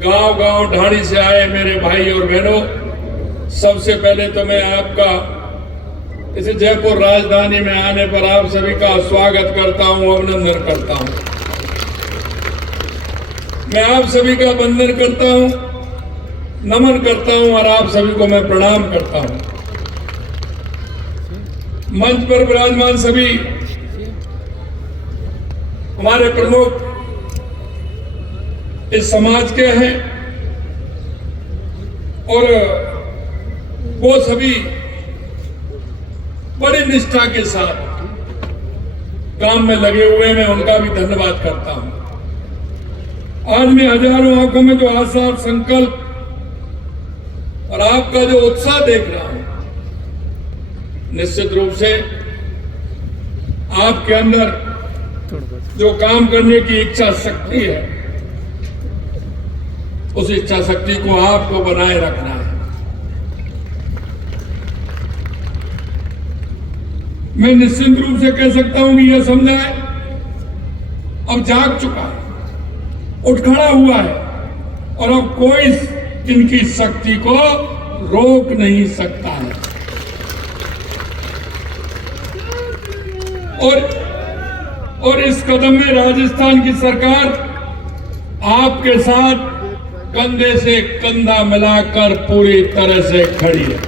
गांव-गांव ढाणी से आए मेरे भाई और बहनों, सबसे पहले तो मैं आपका इस जयपुर राजधानी में आने पर आप सभी का स्वागत करता हूं, अभिनंदन करता हूं। मैं आप सभी का वंदन करता हूं, नमन करता हूं और आप सभी को मैं प्रणाम करता हूं। मंच पर विराजमान सभी हमारे प्रमुख इस समाज के हैं और वो सभी बड़ी निष्ठा के साथ काम में लगे हुए हैं, मैं उनका भी धन्यवाद करता हूं। आज मैं हजारों आंखों में जो आशा और संकल्प और आपका जो उत्साह देख रहा हूं, निश्चित रूप से आपके अंदर जो काम करने की इच्छा शक्ति है, उस इच्छा शक्ति को आपको बनाए रखना है। मैं निश्चित रूप से कह सकता हूं कि यह समुदाय अब जाग चुका है, उठ खड़ा हुआ है और अब कोई इनकी शक्ति को रोक नहीं सकता है। और इस कदम में राजस्थान की सरकार आपके साथ कंधे से कंधा मिलाकर पूरी तरह से खड़ी है।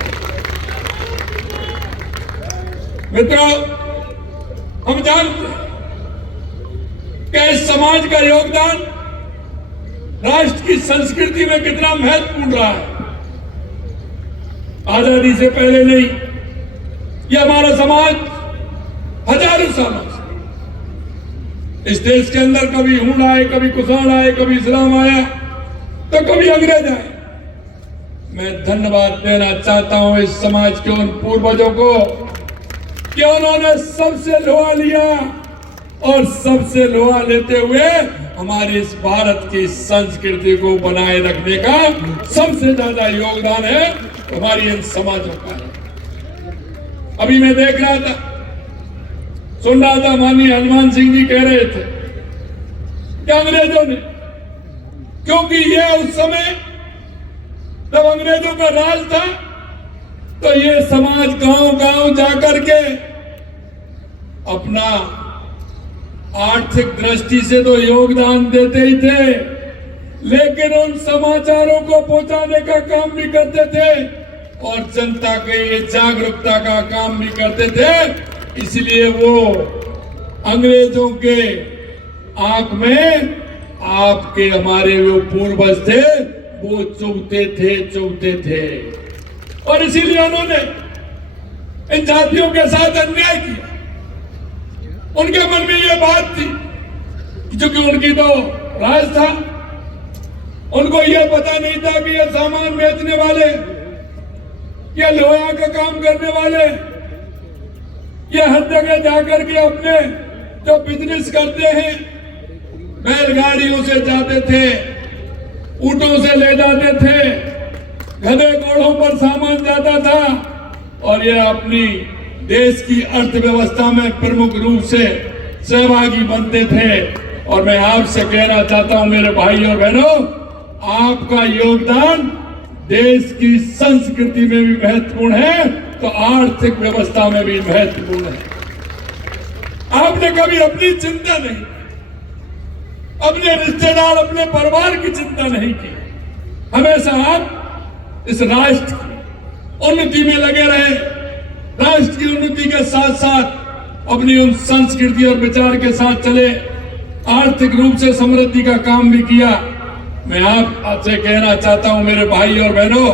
मित्रों, हम जानते हैं कि इस समाज का योगदान राष्ट्र की संस्कृति में कितना महत्वपूर्ण रहा है। आजादी से पहले नहीं, यह हमारा समाज हजारों सालों से इस देश के अंदर कभी हूण आए, कभी कुषाण आए, कभी इस्लाम आया, तो कभी अंग्रेज आए। मैं धन्यवाद देना चाहता हूं इस समाज के उन पूर्वजों को कि उन्होंने सबसे लोहा लिया और सबसे लोहा लेते हुए हमारे इस भारत की संस्कृति को बनाए रखने का सबसे ज्यादा योगदान है हमारी इन समाजों का है। अभी मैं देख रहा था, सुन रहा था, माननीय हनुमान सिंह जी कह रहे थे कि अंग्रेजों ने, क्योंकि ये उस समय जब अंग्रेजों का राज था तो ये समाज गांव-गांव जाकर के अपना आर्थिक दृष्टि से तो योगदान देते ही थे, लेकिन उन समाचारों को पहुंचाने का काम भी करते थे और जनता के ये जागरूकता का काम भी करते थे। इसलिए वो अंग्रेजों के आंख में आपके हमारे जो पूर्वज थे वो चुभते थे और इसीलिए उन्होंने इन जातियों के साथ अन्याय किया। उनके मन में यह बात थी, क्योंकि उनकी तो राज था, उनको यह पता नहीं था कि ये सामान बेचने वाले, ये लोहा का काम करने वाले, ये हर जगह जाकर के अपने जो बिजनेस करते हैं, बैलगाड़ियों से जाते थे, ऊंटों से ले जाते थे, गधे घोड़ों पर सामान जाता था और ये अपनी देश की अर्थव्यवस्था में प्रमुख रूप से सहभागी बनते थे। और मैं आपसे कहना चाहता हूं मेरे भाई और बहनों, आपका योगदान देश की संस्कृति में भी महत्वपूर्ण है तो आर्थिक व्यवस्था में भी महत्वपूर्ण है। आपने कभी अपनी चिंता नहीं, अपने रिश्तेदार, अपने परिवार की चिंता नहीं की। हमेशा आप इस राष्ट्र की उन्नति में लगे रहे, राष्ट्र की उन्नति के साथ साथ अपनी उन संस्कृति और विचार के साथ चले, आर्थिक रूप से समृद्धि का काम भी किया। मैं आपसे कहना चाहता हूं मेरे भाई और बहनों,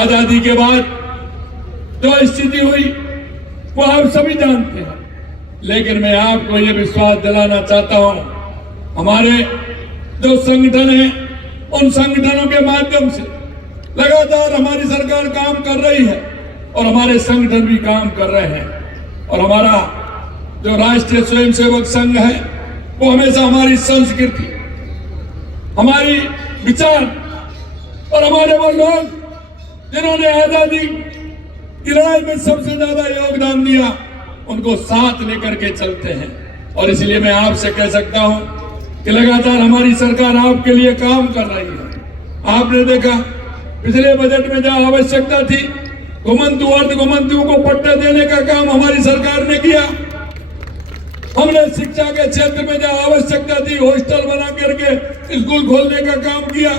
आजादी के बाद जो स्थिति हुई वो आप सभी जानते हैं, लेकिन मैं आपको ये विश्वास दिलाना चाहता हूं, हमारे जो संगठन हैं, उन संगठनों के माध्यम से लगातार हमारी सरकार काम कर रही है और हमारे संगठन भी काम कर रहे हैं। और हमारा जो राष्ट्रीय स्वयंसेवक संघ है वो हमेशा हमारी संस्कृति, हमारी विचार और हमारे वो लोग जिन्होंने आजादी की लड़ाई में सबसे ज्यादा योगदान दिया, उनको साथ लेकर के चलते हैं। और इसलिए मैं आपसे कह सकता हूं कि लगातार हमारी सरकार आपके लिए काम कर रही है। आपने देखा पिछले बजट में जहां आवश्यकता थी घुमंतु अर्ध घुमंतुओं को पट्टे देने का काम हमारी सरकार ने किया। हमने शिक्षा के क्षेत्र में जहां आवश्यकता थी हॉस्टल बना करके स्कूल खोलने का काम किया।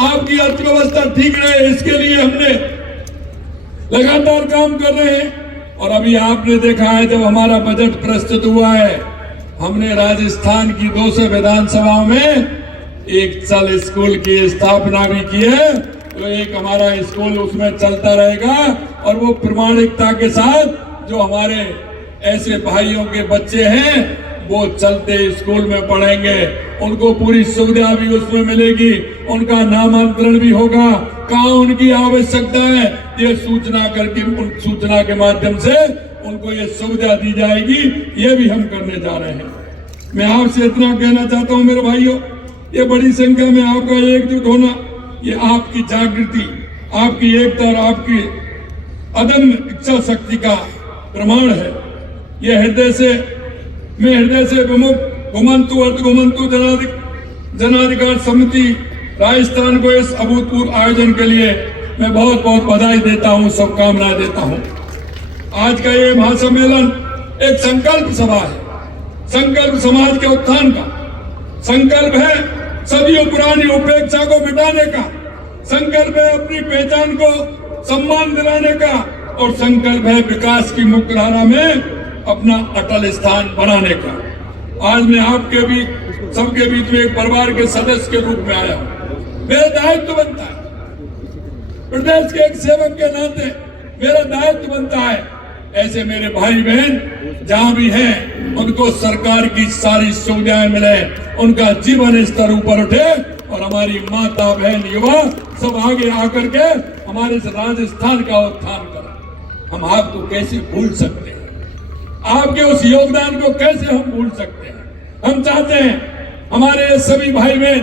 आपकी अर्थव्यवस्था ठीक रहे इसके लिए हमने लगातार काम कर रहे हैं। और अभी आपने देखा है जब हमारा बजट प्रस्तुत हुआ है हमने राजस्थान की 200 विधानसभाओं में एक चल स्कूल की स्थापना भी की है। तो एक हमारा स्कूल उसमें चलता रहेगा और वो प्रमाणिकता के साथ जो हमारे ऐसे भाइयों के बच्चे हैं वो चलते स्कूल में पढ़ेंगे, उनको पूरी सुविधा भी उसमें मिलेगी, उनका नामांतरण भी होगा। कहाँ उनकी आवश्यकता है ये सूचना करके उन सूचना के माध्यम से उनको ये सुविधा दी जाएगी। ये भी हम करने जा रहे हैं। मैं आपसे इतना कहना चाहता हूँ मेरे भाइयों, ये बड़ी संख्या में आपका एकजुट होना ये आपकी जागृति, आपकी एकता और आपकी अदम्य इच्छा शक्ति का प्रमाण है। ये हृदय से विमुख घुमंतु अर्ध घुमंतु जनाधिकार समिति राजस्थान को इस अभूतपूर्व आयोजन के लिए मैं बहुत बहुत बधाई देता हूँ, शुभकामनाएं देता हूँ। आज का ये महासम्मेलन एक संकल्प सभा है, संकल्प समाज के उत्थान का संकल्प है, सदियों पुरानी उपेक्षा को मिटाने का संकल्प है, अपनी पहचान को सम्मान दिलाने का और संकल्प है विकास की मुख्य धारा में अपना अटल स्थान बनाने का। आज मैं आपके बीच सबके बीच में एक परिवार के सदस्य के रूप में आया हूँ। मेरा दायित्व बनता है प्रदेश के एक सेवक के नाते मेरा दायित्व बनता है ऐसे मेरे भाई बहन जहां भी हैं उनको सरकार की सारी सुविधाएं मिले, उनका जीवन स्तर ऊपर उठे और हमारी माता बहन युवा सब आगे आकर के हमारे राजस्थान का उत्थान करें। हम आपको कैसे भूल सकते हैं, आपके उस योगदान को कैसे हम भूल सकते हैं। हम चाहते हैं हमारे ये सभी भाई बहन,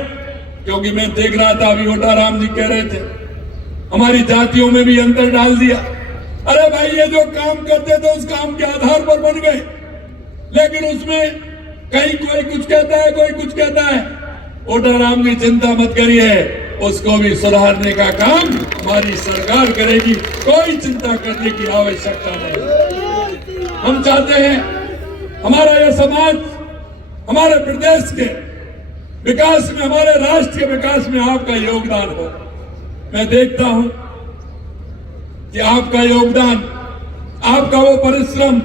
क्योंकि मैं देख रहा था अभी ओटाराम जी कह रहे थे हमारी जातियों में भी अंतर डाल दिया। अरे भाई ये जो काम करते थे उस काम के आधार पर बन गए, लेकिन उसमें कहीं कोई कुछ कहता है कोई कुछ कहता है। ओटाराम जी चिंता मत करिए, उसको भी सुधारने का काम हमारी सरकार करेगी, कोई चिंता करने की आवश्यकता नहीं। हम चाहते हैं हमारा यह समाज हमारे प्रदेश के विकास में, हमारे राष्ट्र के विकास में आपका योगदान हो। मैं देखता हूं कि आपका योगदान, आपका वो परिश्रम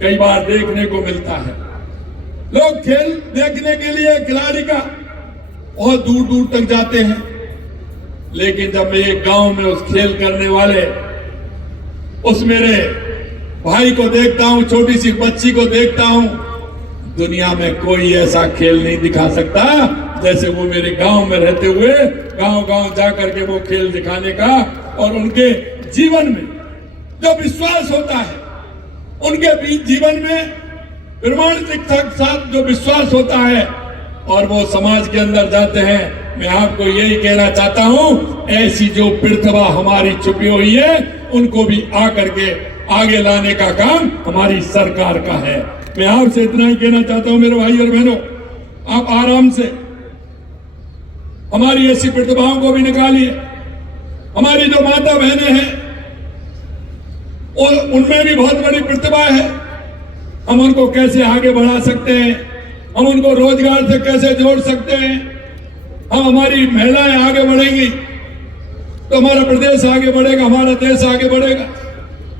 कई बार देखने को मिलता है। लोग खेल देखने के लिए खिलाड़ी का बहुत दूर दूर तक जाते हैं, लेकिन जब मैं एक गांव में उस खेल करने वाले उस मेरे भाई को देखता हूं, छोटी सी बच्ची को देखता हूं, दुनिया में कोई ऐसा खेल नहीं दिखा सकता जैसे वो मेरे गांव में रहते हुए गांव गांव जाकर के वो खेल दिखाने का, और उनके जीवन में जो विश्वास होता है, उनके बीच जीवन में प्रमाणिक के साथ जो विश्वास होता है और वो समाज के अंदर जाते हैं। मैं आपको यही कहना चाहता हूं, ऐसी जो प्रतिभा हमारी छुपी हुई है उनको भी आकर के आगे लाने का काम हमारी सरकार का है। मैं आपसे इतना ही कहना चाहता हूं मेरे भाई और बहनों, आप आराम से हमारी ऐसी प्रतिभाओं को भी निकालिए। हमारी जो माता बहनें हैं और उनमें भी बहुत बड़ी प्रतिभा है, हम उनको कैसे आगे बढ़ा सकते हैं, हम उनको रोजगार से कैसे जोड़ सकते हैं। हम हमारी महिलाएं आगे बढ़ेंगी तो हमारा प्रदेश आगे बढ़ेगा, हमारा देश आगे बढ़ेगा।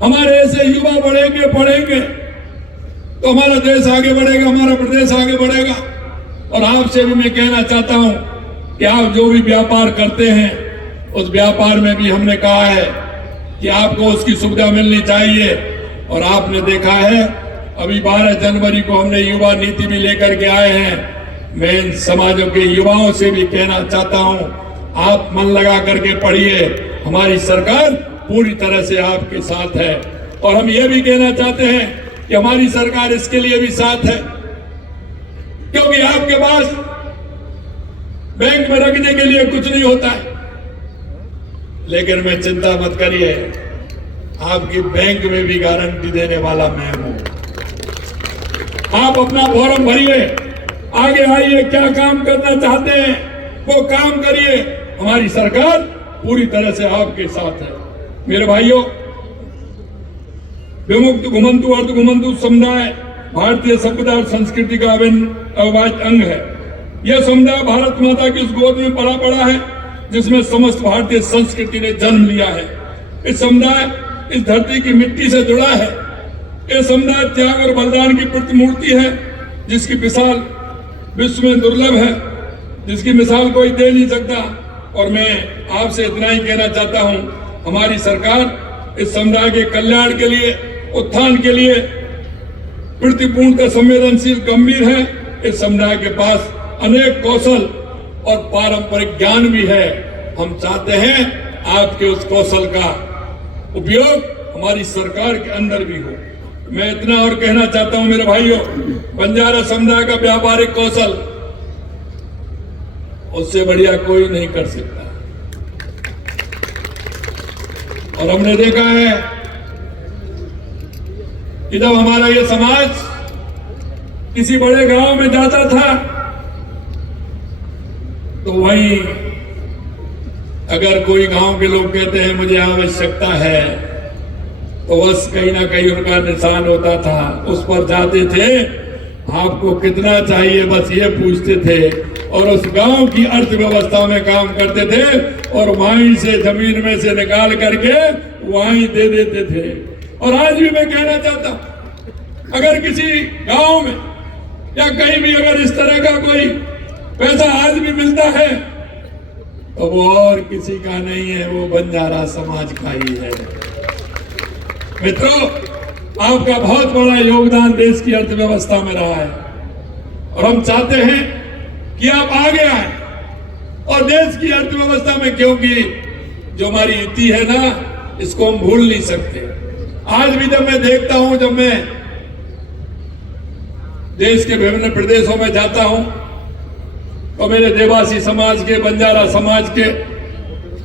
हमारे ऐसे युवा बढ़ेंगे, पढ़ेंगे तो हमारा देश आगे बढ़ेगा, हमारा प्रदेश आगे बढ़ेगा। और आपसे भी मैं कहना चाहता हूं कि आप जो भी व्यापार करते हैं उस व्यापार में भी हमने कहा है कि आपको उसकी सुविधा मिलनी चाहिए। और आपने देखा है अभी 12 जनवरी को हमने युवा नीति भी लेकर के आए हैं। मैं इन समाजों के युवाओं से भी कहना चाहता हूं, आप मन लगा करके पढ़िए, हमारी सरकार पूरी तरह से आपके साथ है। और हम ये भी कहना चाहते हैं कि हमारी सरकार इसके लिए भी साथ है, क्योंकि आपके पास बैंक में रखने के लिए कुछ नहीं होता है, लेकिन मैं चिंता मत करिए, आपकी बैंक में भी गारंटी देने वाला मैं हूं। आप अपना फॉर्म भरिए, आगे आइए, क्या काम करना चाहते हैं वो काम करिए। हमारी सरकार पूरी तरह से आपके साथ है। मेरे भाइयों, विमुक्त घुमंतु अर्ध घुमंतु समुदाय भारतीय सभ्यता और संस्कृति का अविभाज्य अंग है। यह समुदाय भारत माता की उस गोद में पला पड़ा है जिसमें समस्त भारतीय संस्कृति ने जन्म लिया है। इस समुदाय इस धरती की मिट्टी से जुड़ा है। यह समुदाय त्याग और बलिदान की प्रतिमूर्ति है, जिसकी मिसाल विश्व में दुर्लभ है, जिसकी मिसाल कोई दे नहीं सकता। और मैं आपसे इतना ही कहना चाहता हूं, हमारी सरकार इस समुदाय के कल्याण के लिए, उत्थान के लिए प्रतिपूर्णतः संवेदनशील, गंभीर है। इस समुदाय के पास अनेक कौशल और पारंपरिक ज्ञान भी है। हम चाहते हैं आपके उस कौशल का उपयोग हमारी सरकार के अंदर भी हो। मैं इतना और कहना चाहता हूं मेरे भाइयों, बंजारा समुदाय का व्यापारिक कौशल उससे बढ़िया कोई नहीं कर सकता। और हमने देखा है कि जब हमारा ये समाज किसी बड़े गांव में जाता था तो वहीं अगर कोई गांव के लोग कहते हैं मुझे आवश्यकता है, तो बस कहीं ना कहीं उनका निशान होता था। उस पर जाते थे, आपको कितना चाहिए बस ये पूछते थे, और उस गांव की अर्थव्यवस्था में काम करते थे और वहीं से जमीन में से निकाल करके वहीं दे देते थे। और आज भी मैं कहना चाहता हूं, अगर किसी गांव में या कहीं भी अगर इस तरह का कोई पैसा आज भी मिलता है तो वो और किसी का नहीं है, वो बंजारा समाज का ही है। मित्रों, आपका बहुत बड़ा योगदान देश की अर्थव्यवस्था में रहा है और हम चाहते हैं कि आप आगे आए और देश की अर्थव्यवस्था में, क्योंकि जो हमारी नीति है ना, इसको हम भूल नहीं सकते। आज भी जब मैं देखता हूं, जब मैं देश के विभिन्न प्रदेशों में जाता हूं तो मेरे देवासी समाज के, बंजारा समाज के,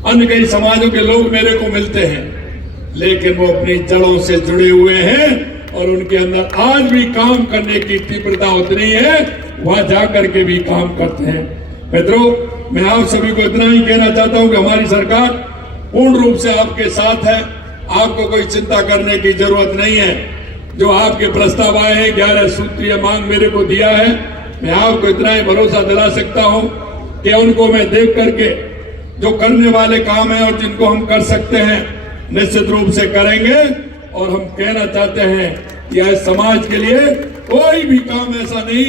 अन्य कई समाजों के लोग मेरे को मिलते हैं, लेकिन वो अपनी जड़ों से जुड़े हुए हैं और उनके अंदर आज भी काम करने की तीव्रता उतनी है, वहां जाकर के भी काम करते हैं। मित्रों, मैं आप सभी को इतना ही कहना चाहता हूं कि हमारी सरकार पूर्ण रूप से आपके साथ है। आपको कोई चिंता करने की जरूरत नहीं है। जो आपके प्रस्ताव आए हैं, 11 सूत्रीय मांग मेरे को दिया है, मैं आपको इतना ही भरोसा दिला सकता हूं कि उनको मैं देख करके जो करने वाले काम है और जिनको हम कर सकते हैं निश्चित रूप से करेंगे। और हम कहना चाहते हैं कि इस समाज के लिए कोई भी काम ऐसा नहीं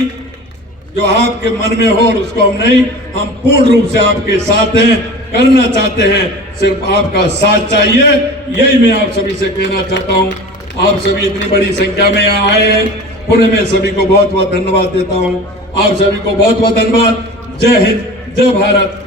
जो आपके मन में हो और उसको हम नहीं, हम पूर्ण रूप से आपके साथ हैं, करना चाहते हैं, सिर्फ आपका साथ चाहिए। यही मैं आप सभी से कहना चाहता हूं। आप सभी इतनी बड़ी संख्या में यहाँ आए हैं, पुणे में सभी को बहुत बहुत धन्यवाद देता हूं। आप सभी को बहुत बहुत धन्यवाद। जय हिंद, जय भारत।